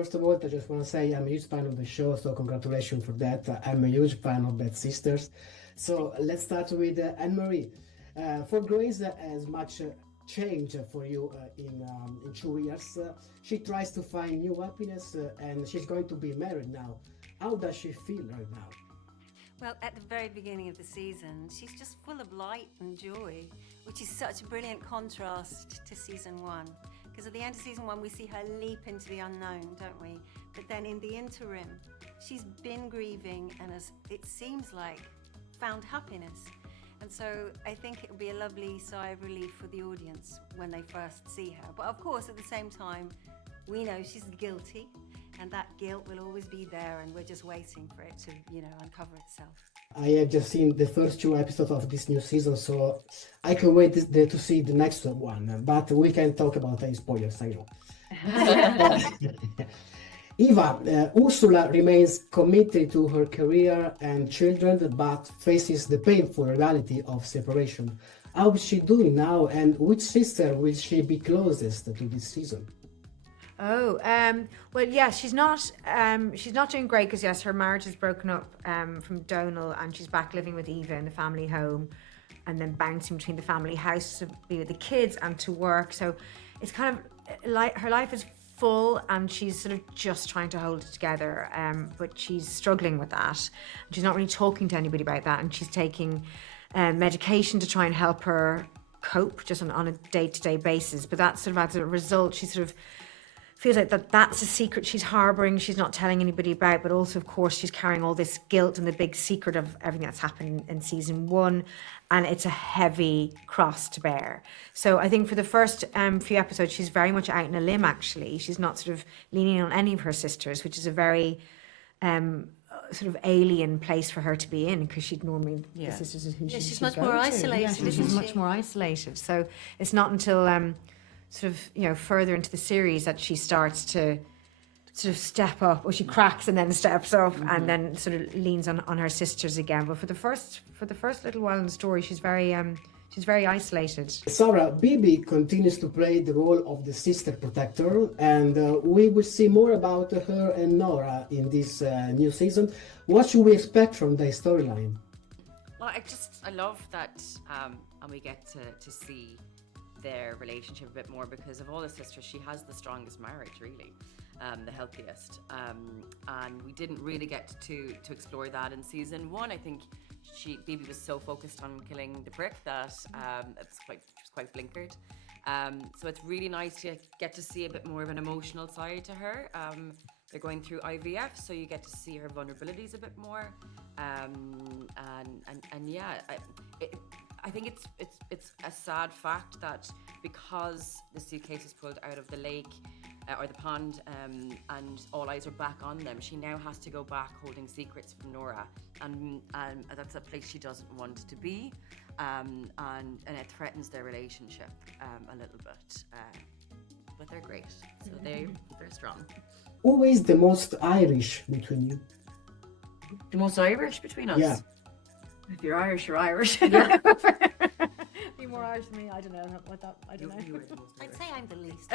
first of all, I just want to say I'm a huge fan of the show, so congratulations for that. I'm a huge fan of Bad Sisters. So let's start with Anne-Marie. For Grace, as much change for you in 2 years, she tries to find new happiness and she's going to be married now. How does she feel right now? Well, at the very beginning of the season, she's just full of light and joy, which is such a brilliant contrast to season one. Because at the end of season one, we see her leap into the unknown, don't we? But then in the interim, she's been grieving and has, it seems like, found happiness. And so I think it would be a lovely sigh of relief for the audience when they first see her. But of course, at the same time, we know she's guilty, and that guilt will always be there, and we're just waiting for it to, uncover itself. I have just seen the first 2 episodes of this new season, so I can wait to see the next one. But we can talk about any spoilers, I know. Eva, Ursula remains committed to her career and children, but faces the painful reality of separation. How is she doing now, and which sister will she be closest to this season? Oh, well, yeah, she's not doing great because, yes, her marriage is broken up from Donal, and she's back living with Eva in the family home and then bouncing between the family house to be with the kids and to work. So it's kind of like her life is full and she's sort of just trying to hold it together, but she's struggling with that. She's not really talking to anybody about that, and she's taking medication to try and help her cope just on a day-to-day basis. But that's sort of as a result, she sort of feels like that's a secret she's harbouring, she's not telling anybody about, but also, of course, she's carrying all this guilt and the big secret of everything that's happened in season one, and it's a heavy cross to bear. So I think for the first few episodes, she's very much out in a limb, actually. She's not sort of leaning on any of her sisters, which is a very sort of alien place for her to be in, because she'd normally, the sisters is who she's much more isolated. Yeah, she's much more isolated. So it's not until sort of, further into the series that she starts to sort of step up, or she cracks and then steps up, and then sort of leans on her sisters again. But for the first little while in the story, she's very isolated. Sarah, Bibi continues to play the role of the sister protector, and we will see more about her and Nora in this new season. What should we expect from their storyline? Well, I love that, and we get to see their relationship a bit more, because of all the sisters, she has the strongest marriage, really, the healthiest, and we didn't really get to explore that in season one. I think Bibi was so focused on killing the prick that it's quite blinkered. So it's really nice to get to see a bit more of an emotional side to her. They're going through IVF, so you get to see her vulnerabilities a bit more, and yeah, I think it's a sad fact that because the suitcase is pulled out of the lake or the pond, and all eyes are back on them, she now has to go back holding secrets from Nora, and that's a place she doesn't want to be, and it threatens their relationship a little bit. But they're great, so they're strong. Who is the most Irish between you? The most Irish between us? Yeah. If you're Irish, you're Irish. Yeah. Be more Irish than me. I don't know what that. I don't know. I'd say I'm the least.